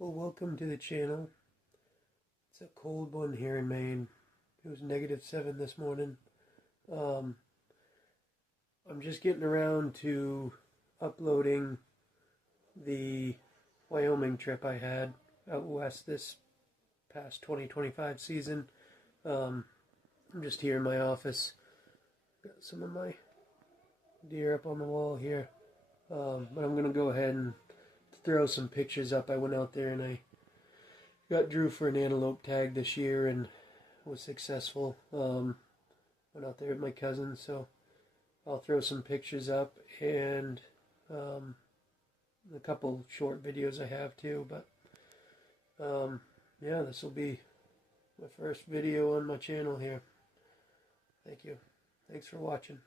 Well, welcome to the channel. It's a cold one here in Maine. It was -7 this morning. I'm just getting around to uploading the Wyoming trip I had out west this past 2025 season. I'm just here in my office. Got some of my deer up on the wall here. But I'm going to go ahead and throw some pictures up. I went out there and I got drew for an antelope tag this year and was successful. Went out there with my cousin, so I'll throw some pictures up and a couple short videos I have too. But yeah, this will be my first video on my channel here. Thank you. Thanks for watching.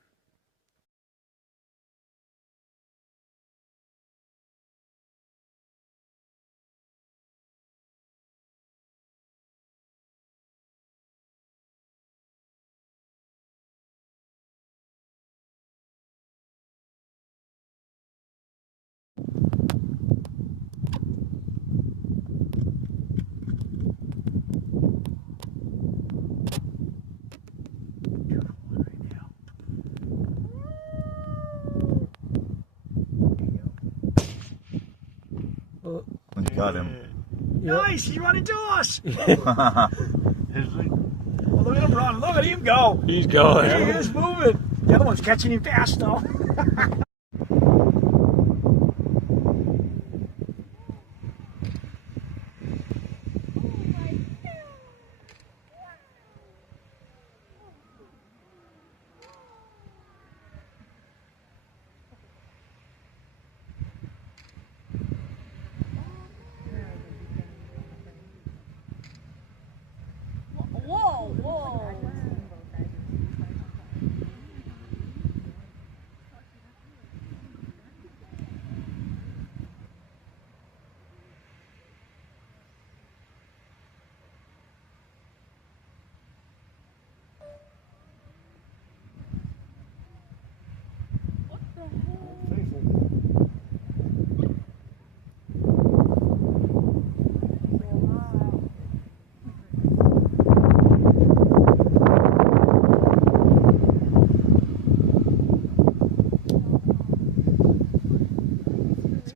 Got him. Nice, he's running to us. Look at him run. Look at him go. He's going. He is moving. The other one's catching him fast though.